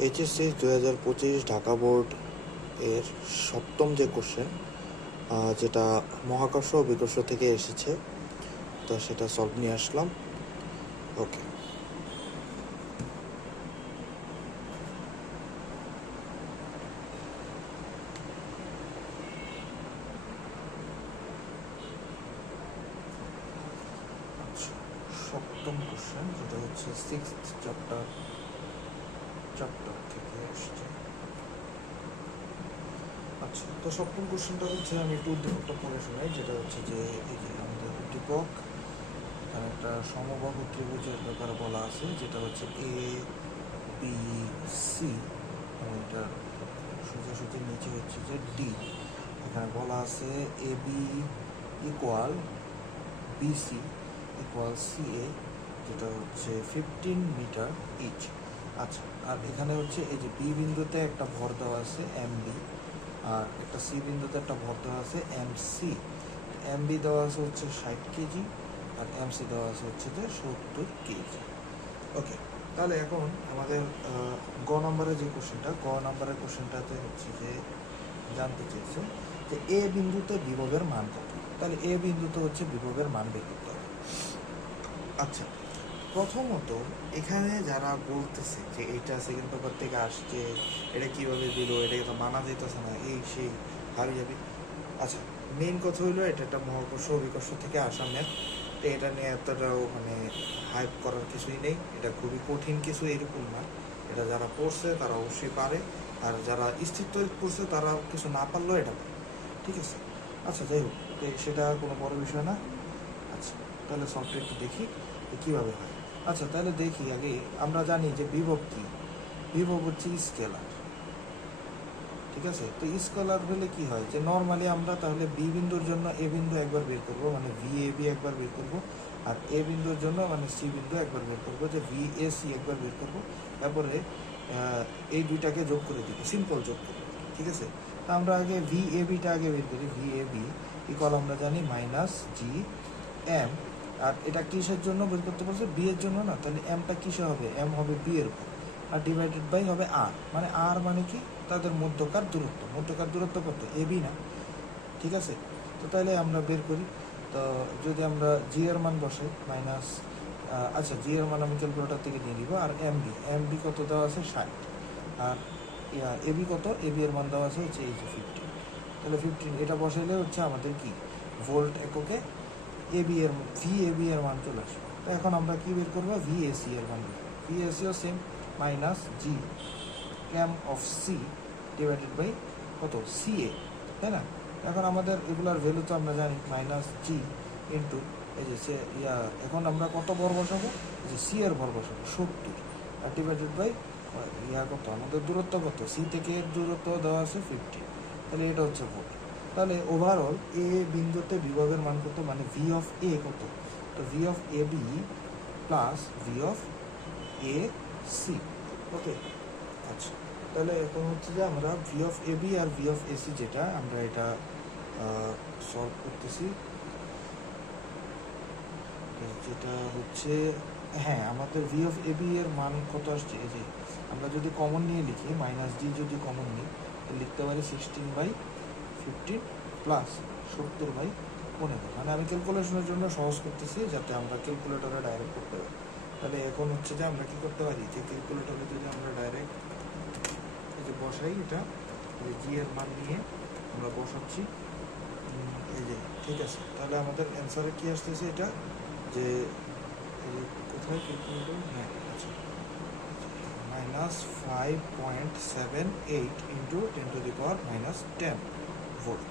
HSC 2025 Dhaka board এর সপ্তম যে কোশ্চেন, যেটা মহাকর্ষ ও বিকর্ষ থেকে এসেছে, তো সেটা সলভ নিয়ে আসলাম। ওকে, সপ্তম কোশ্চেন যেটা হচ্ছে 6th চ্যাপ্টার থেকে এসছে। আচ্ছা, তো সপ্তম কোশ্চেনটা হচ্ছে, আমি একটু উদ্দীপকটা পড়ে শোনাই, যেটা হচ্ছে যে এই যে আমাদের উদ্দীপক, এখানে একটা সমবাহু ত্রিভুজের ব্যাপারে বলা আছে, যেটা হচ্ছে এ বি সি, এবং এটা সোজাসুজি নিচে হচ্ছে যে ডি। এখানে বলা আছে A B equal BC equal C A, যেটা হচ্ছে 15 মিটার ইচ। আচ্ছা, আর এখানে হচ্ছে এই যে বি বিন্দুতে একটা ভর দেওয়া আছে এম বি, আর একটা সি বিন্দুতে একটা ভর দেওয়া আছে এম সি। এম বি দেওয়া আছে হচ্ছে 60 কেজি, আর এম সি দেওয়া আছে হচ্ছে যে 70 কেজি। ওকে, তাহলে এখন আমাদের গ নম্বরের যে কোশ্চেনটা, কোশ্চেনটাতে হচ্ছে যে জানতে চেয়েছে যে এ বিন্দুতে বিভবের মান কত। তাহলে এ বিন্দুতে হচ্ছে বিভবের মান বের করতে হবে। আচ্ছা, প্রথমত এখানে যারা বলতেছে যে এটা সেকেন্ড পেপার থেকে আসছে, এটা কিভাবে দিল, এটাকে তো মানা যেতেছে না, এই সেই হারিয়ে যাবে। আচ্ছা, মেইন কথা হইলো এটা একটা মহাকর্ষ বিকর্ষ থেকে আসা ম্যাথ, তো এটা নিয়ে এতটাও হাইপ করার কিছুই নেই। এটা খুবই কঠিন কিছু এরকম না। এটা যারা পড়ছে তারা অবশ্যই পারে, আর যারা স্থির পড়ছে তারা কিছু না পারলেও এটা পারে। ঠিক আছে, আচ্ছা যাই হোক, সেটা কোনো বড় বিষয় না। আচ্ছা, তাহলে সলভটা একটু দেখি কীভাবে হয়। আচ্ছা, তাহলে দেখি আগে, আমরা জানি যে বিভব কী। বিভব হচ্ছে স্কেলার। ঠিক আছে, তো স্কেলার হলে কি হয় যে নর্মালি আমরা তাহলে বি বিন্দুর জন্য এ বিন্দু একবার বের করবো, মানে ভি এ বি একবার বের করবো, আর এ বিন্দুর জন্য মানে সি বিন্দু একবার বের করবো, যে ভি এ সি একবার বের করবো। তারপরে এই দুইটাকে যোগ করে দিব, সিম্পল যোগ করবো। ঠিক আছে, তা আমরা আগে ভি এ বিটা আগে বের করি। ভি এ বি ইকুয়াল আমরা জানি মাইনাস জি এম। আর এটা কিসের জন্য বের করতে পারছে? বি এর জন্য না, তাহলে এমটা কিসে হবে? এম হবে বি এর উপর, আর ডিভাইডেড বাই হবে আর। মানে আর মানে কি? তাদের মধ্যকার দূরত্ব কত? এ বি না। ঠিক আছে, তো তাহলে আমরা বের করি। তো যদি আমরা জি এর মান বসাই মাইনাস, আচ্ছা জি এর মান আমি ক্যালকুলেটার থেকে নিয়ে নিব। আর এম বি কত দেওয়া আছে? 60। আর এ বি কত? এ বি এর মান দেওয়া আছে হচ্ছে এই যে 15। তাহলে 15 এটা বসাইলে হচ্ছে আমাদের কি ভোল্ট এককে ভি এ বি এর মান চলে আসবে। তো এখন আমরা কি বের করবো? ভি এ সি এর মান বের করবো। V A CO same, minus G M of C divided by কত? সি এ, তাই না? এখন আমাদের এগুলার ভ্যালু তো আমরা জানি, মাইনাস জি ইন্টু এই যে এখন আমরা কত ভর বসাবো? এই যে সি এর ভর বসাবো 70, আর ডিভাইডেড বাই কত? আমাদের দূরত্ব কত? সি থেকে দূরত্ব দেওয়া আছে 50, তাহলে এটা হচ্ছে ভোল্ট। তাহলে ওভারঅল এ বিন্দুতে বিভবের মান কত? মানে ভি অফ এ কত? তো V of A B plus V of A C. Okay, আচ্ছা, তাহলে এখন হচ্ছে যে আমরা ভি অফ এ বি আর ভি অফ এ সি, যেটা আমরা এটা সলভ করতেছি, যেটা হচ্ছে, হ্যাঁ, আমাদের ভি অফ এ বি এর মান কত আসছে? এই যে আমরা যদি কমন নিয়ে লিখি, মাইনাস ডি যদি কমন নিই, লিখতে পারি 16/15 প্লাস 70/15। মানে আমি ক্যালকুলেশনের জন্য সহজ করতেছি, যাতে আমরা ক্যালকুলেটরে ডাইরেক্ট করতে পারি। তাহলে এখন হচ্ছে যে আমরা কি করতে পারি, যে ক্যালকুলেটরে যদি আমরা ডাইরেক্ট এই যে বসাই, এটা এই জি এর মান নিয়ে আমরা বসাচ্ছি, এই যে, ঠিক আছে। তাহলে আমাদের অ্যান্সারে কি আসতেছে? এটা যে কোথায় ক্যালকুলেটর, হ্যাঁ, আচ্ছা, -5.78 ইন্টু 10⁻⁻10 ভোল্ট।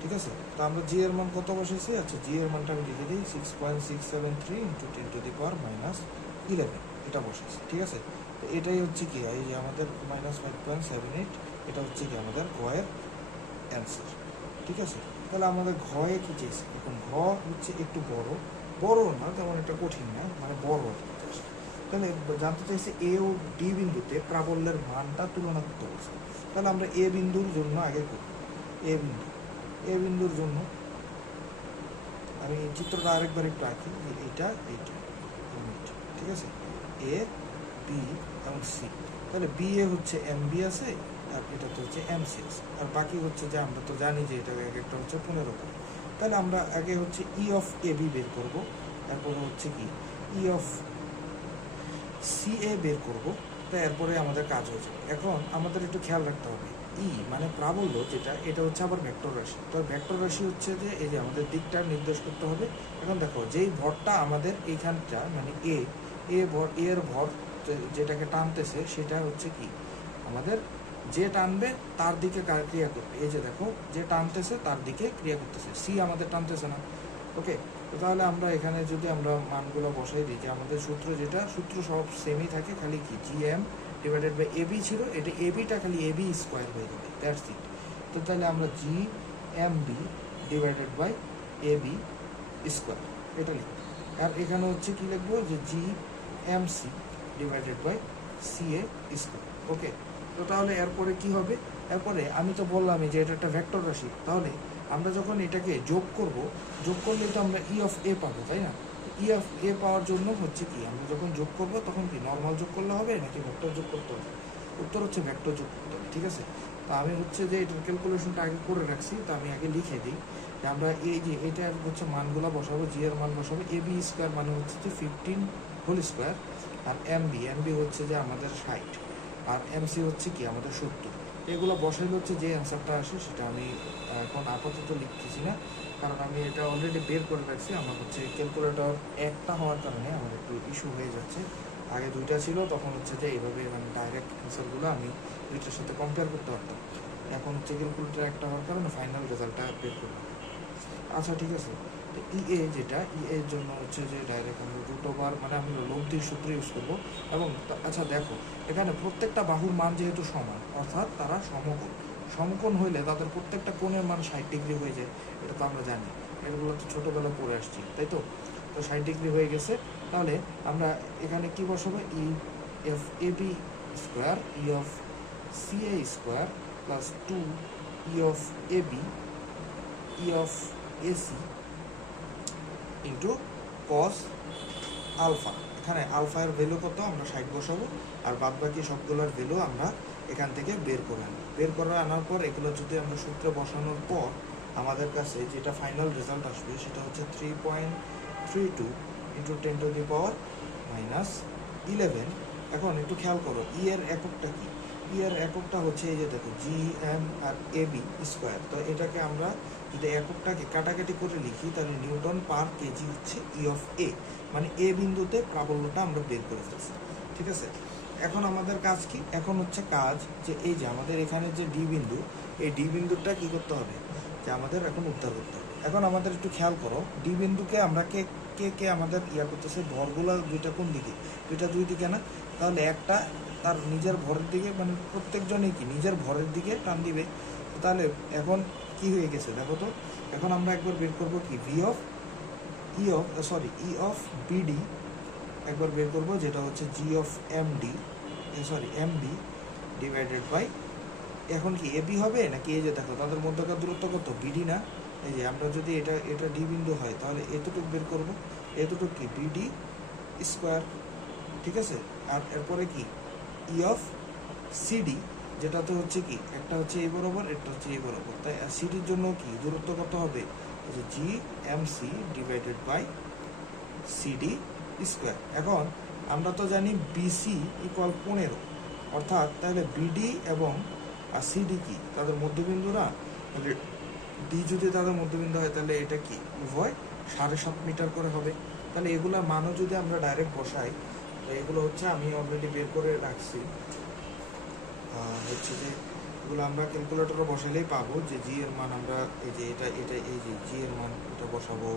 ঠিক আছে, তো আমরা জি এর মান কত বসেছি? আচ্ছা, জি এর মানটা আমি লিখে দিই 6.673 ইন্টু 10⁻11 এটা বসেছি। ঠিক আছে, তো এটাই হচ্ছে কি, এই যে আমাদের -5.78, এটা হচ্ছে কি আমাদের ঘয়ের অ্যান্সার। ঠিক আছে, তাহলে আমাদের ঘয়ে কি চেয়েছে? এখন ঘ হচ্ছে একটু বড় না, তেমন একটা কঠিন না, মানে বড়। তাহলে জানতে চাইছে এ ও ডি বিন্দুতে প্রাবল্যের মানটা তুলনা করতে বলছে। তাহলে আমরা এ বিন্দুর জন্য আগে করি। এ বিন্দুর জন্য আমি চিত্রটা আরেকবার একটু আঁকি, এইটা, ঠিক আছে, এ বি এবং সি। তাহলে বি এ হচ্ছে এম বি আছে, আর এটা তো হচ্ছে এম সি আছে, আর বাকি হচ্ছে যে আমরা তো জানি যে এটা এক একটা হচ্ছে 15 করে। তাহলে আমরা আগে হচ্ছে ই অফ এ বি বের করব, তারপরে হচ্ছে কি ই অফ সি এ বের করব, তো এরপরে আমাদের কাজ হয়ে যাবে। এখন আমাদের একটু খেয়াল রাখতে হবে, ই মানে প্রাবল্য যেটা, এটা হচ্ছে আবার ভেক্টর রাশি। তো ভেক্টর রাশি হচ্ছে যে এই যে আমাদের দিকটা নির্দেশ করতে হবে। এখন দেখো যেই ভরটা আমাদের এইখানটা মানে এর ভর যেটাকে টানতেছে সেটা হচ্ছে কি আমাদের, যে টানবে তার দিকে ক্রিয়া করবে। এই যে দেখো যে টানতেছে তার দিকে ক্রিয়া করতেছে, সি আমাদের টানতেছে না। ওকে, তো তাহলে আমরা এখানে যদি আমরা মানগুলো বসাই দিই, যে আমাদের সূত্র যেটা, সূত্র সব সেমই থাকে, খালি কি G M divided by A B ছিল, এটা এ বিটা খালি এ বি স্কোয়ার হয়ে যাবে, দ্যাটস ইট। তো তাহলে আমরা G M B divided by A B square এটা লিখব। আর এখানে হচ্ছে কি লিখবো, যে G M C divided by C A square. Okay, তো তাহলে এরপরে কি হবে, এরপরে আমি তো বললামই যে এটা একটা ভেক্টর রাশি, তাহলে আমরা যখন এটাকে যোগ করব, যোগ করলে তো আমরা ই অফ এ পাবো, তাই না? ই অফ এ পাওয়ার জন্য হচ্ছে কি আমরা যখন যোগ করব তখন কি নর্মাল যোগ করলে হবে নাকি ভেক্টর যোগ করতে হবে? উত্তর হচ্ছে ভেক্টর যোগ করতে হবে, ঠিক আছে? তো আমি হচ্ছে যে এটার ক্যালকুলেশনটা আগে করে রাখছি, তো আমি আগে লিখে দিই যে আমরা এই যে এটা হচ্ছে মানগুলো বসাবো, জি এর মান বসাবো, এ বি স্কোয়ার মানে হচ্ছে যে 15 হোল স্কোয়ার, আর এম বি হচ্ছে যে আমাদের 60, আর এমসি হচ্ছে কি আমাদের 70। এগুলো বসাইলে হচ্ছে যে অ্যান্সারটা আসে সেটা আমি এখন আপাতত লিখতেছি না, কারণ আমি এটা অলরেডি বের করে রাখছি। আমার হচ্ছে ক্যালকুলেটর একটা হওয়ার কারণে আমার একটু ইস্যু হয়ে যাচ্ছে। আগে দুইটা ছিল, তখন হচ্ছে যে এইভাবে মানে ডাইরেক্ট অ্যান্সারগুলো আমি দুইটার সাথে কম্পেয়ার করতে পারতাম। এখন হচ্ছে ক্যালকুলেটর একটা হওয়ার কারণে ফাইনাল রেজাল্টটা বের করলাম। আচ্ছা ঠিক আছে, তো ই এ যেটা ই এর জন্য হচ্ছে যে ডাইরেক্ট আমরা রুট ওভার মানে আমি লব্ধির সূত্র ইউজ করবো। এবং আচ্ছা দেখো, এখানে প্রত্যেকটা বাহুর মান যেহেতু সমান, অর্থাৎ তারা সমকোণ, সমকোণ হইলে তাদের প্রত্যেকটা কোণের মান 60 ডিগ্রি হয়ে যায়, এটা তো আমরা জানি, এগুলো তো ছোটোবেলা পড়ে আসছি, তাই তো? তো 60 ডিগ্রি হয়ে গেছে, তাহলে আমরা এখানে কি বসাবো, E F A B square E of C A square plus 2 E of A B E of AC into cos alpha. এখানে আলফা এর ভ্যালু কত, আমরা 60 বসাবো, আর বাদ বাকি সবগুলোর ভ্যালু আমরা এখান থেকে বের করে আনি। বের করে আনার পর এগুলো যদি আমরা সূত্রে বসানোর পর আমাদের কাছে যেটা ফাইনাল রেজাল্ট আসবে সেটা হচ্ছে 3.32 ইন্টু 10⁻⁻11। এখন একটু খেয়াল করো, ই এর এককটা কি? ই এর এককটা হচ্ছে এই যে দেখো জি এম আর এ বি স্কোয়ার। তো এটাকে আমরা যদি এককটাকে কাটাকাটি করে লিখি তাহলে নিউটন পার কেজি হচ্ছে ই অফ এ, মানে এ বিন্দুতে প্রাবল্যটা আমরা বের করে ফেলছি, ঠিক আছে? এখন আমাদের কাজ কি? এখন হচ্ছে কাজ যে এই যে আমাদের এখানে যে ডি বিন্দু, এই ডি বিন্দুটা কি করতে হবে, যে আমাদের এখন উদ্ধার করতে হবে। এখন আমাদের একটু খেয়াল করো, ডি বিন্দুকে আমরা কে কে কে আমাদের ইয়া করতেছে, ভরগুলো দুইটা কোন দিকে, দুইটা দুই দিকে না? তাহলে একটা তার নিজের ভরের দিকে, মানে প্রত্যেকজনই কি নিজের ভরের দিকে টান দিবে। তাহলে এখন কি হয়ে গেছে দেখো তো, এখন আমরা একবার বের করবো কি ই অফ বিডি একবার বের করবো, যেটা হচ্ছে G of MD MB divided by, এখন কি এবি হবে নাকি এই যে দেখো তাদের মধ্যকার দূরত্ব কত, বিডি না? এই যে আমরা যদি এটা ডি বিন্দু হয় তাহলে এতটুকু বের করবো, এতটুকু কি বিডি স্কোয়ার, ঠিক আছে? আর এরপরে কি ই অফ সিডি, যেটাতে হচ্ছে কি একটা হচ্ছে এই বরাবর, একটা হচ্ছে এই বরাবর, তাই সিডির জন্য কি দূরত্ব কত হবে, G M C divided by CD square. এখন আমরা তো জানি বিসি ইকুয়াল 15, অর্থাৎ তাহলে বিডি এবং সিডি কি তাদের মধ্যবিন্দু না? তাহলে ডি যদি তাদের মধ্যবিন্দু হয় তাহলে এটা কি উভয় 7.5 মিটার করে হবে। তাহলে এগুলোর মানও যদি আমরা ডাইরেক্ট বসাই, তো এগুলো হচ্ছে আমি অলরেডি বের করে রাখছি, হচ্ছে যে এগুলো আমরা ক্যালকুলেটরে বসালেই পাবো যে জি এর মান আমরা এই যে এই যে জি এর মান এটা বসাবো,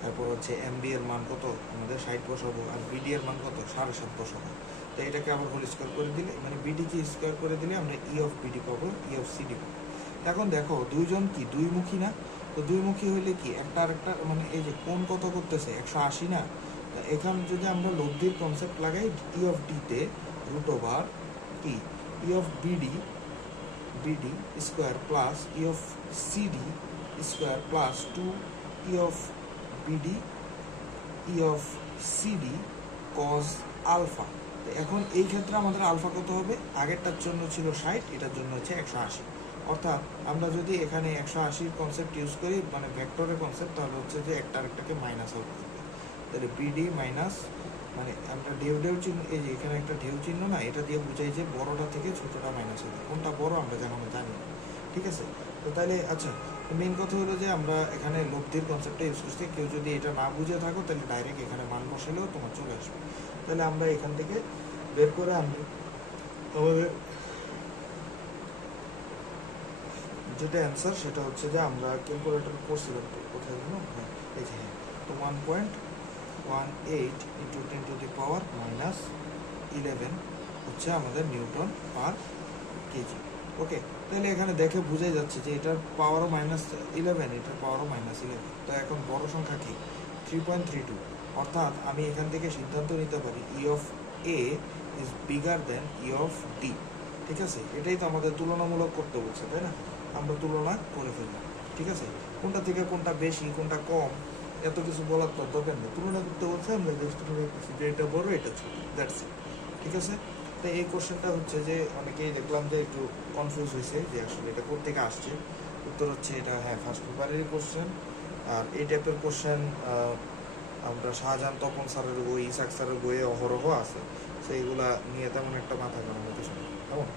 তারপর হচ্ছে এমবি এর মান কত আমাদের 60 বসাবো, আর বিডি এর মান কত 7.5 বসাবো। তো এটাকে আবার হোল স্কোয়ার করে দিলে, মানে বিডিকে স্কোয়ার করে দিলে আমরা ই অফ বিডি পাবো, ই অফ সিডি পাবো। এখন দেখো দুইজন কি দুইমুখী না? তো দুইমুখী হইলে কি একটা আর একটা মানে এই যে কোণ কত করতেছে 180 না? এখানে যদি আমরা লব্ধির কনসেপ্ট লাগাই, ই অফ ডিতে রুট ওভার কি E of BD square plus E of CD square plus 2 E of BD E of CD cos alpha. তো এখন এই ক্ষেত্রে আমাদের আলফা কত হবে, আগেরটার জন্য ছিল 60, এটার জন্য হচ্ছে 180। অর্থাৎ আমরা যদি এখানে 180 কনসেপ্ট ইউজ করি, মানে ভেক্টরের কনসেপ্ট, তাহলে হচ্ছে যে একটা আরেকটাকে মাইনাস আউট করবে। তাহলে বিডি মাইনাস, মানে আমরা ঢেউ ঢেউ চিহ্ন, এই যে এখানে একটা ঢেউ চিহ্ন না, এটা দিয়ে বোঝাই যে বড়টা থেকে ছোটটা মাইনাস হবে, কোনটা বড় আমরা জানি না। ঠিক আছে, তো তাহলে আচ্ছা, মেন কথা হলো যে আমরা এখানে লব্ধির কনসেপ্টটা ইউজ করছি। কেউ যদি এটা না বুঝে থাকো তাহলে ডাইরেক্ট এখানে মান বসালেও তোমার চলে আসবে। তাহলে আমরা এখান থেকে বের করে আনবো আমাদের যেটা অ্যান্সার, সেটা হচ্ছে যে আমরা ক্যালকুলেটর করছিলাম, তো কোথায় জানো, হ্যাঁ এই যে, হ্যাঁ, তো 1.18 ইন্টু 10⁻⁻11 হচ্ছে আমাদের নিউটন পার কেজি। ওকে, তাহলে এখানে দেখে বোঝাই যাচ্ছে যে এটার পাওয়ারও -11, এটার পাওয়ারও -11। তো এখন বড় সংখ্যা কি, 3.32। অর্থাৎ আমি এখান থেকে সিদ্ধান্ত নিতে পারি ই of A is bigger then E of D. ঠিক আছে, এটাই তো আমাদের তুলনামূলক করতে বলছে, তাই না? আমরা তুলনা করে ফেললাম। ঠিক আছে, কোনটা থেকে কোনটা বেশি কোনটা কম এত কিছু বলার তো দরকার নেই, তুলনা করতে বলছে, আমরা জাস্ট তুলনা করছি যে এটা বড় এটা ছোট, দ্যাটস ইট। ঠিক আছে, তো এই কোশ্চেনটা হচ্ছে যে অনেকেই দেখলাম যে একটু কনফিউজ হয়েছে যে আসলে এটা কোত্থেকে আসছে। উত্তর হচ্ছে এটা, হ্যাঁ, ফার্স্ট পেপারেরই কোশ্চেন। আর এই টাইপের কোশ্চেন আমরা শাহজাহান তপন স্যারের বই, ইসাক স্যারের বইয়ে অহরহ আছে, সেইগুলা নিয়ে তেমন একটা মাথা ঘামানো কিছু না, কেমন?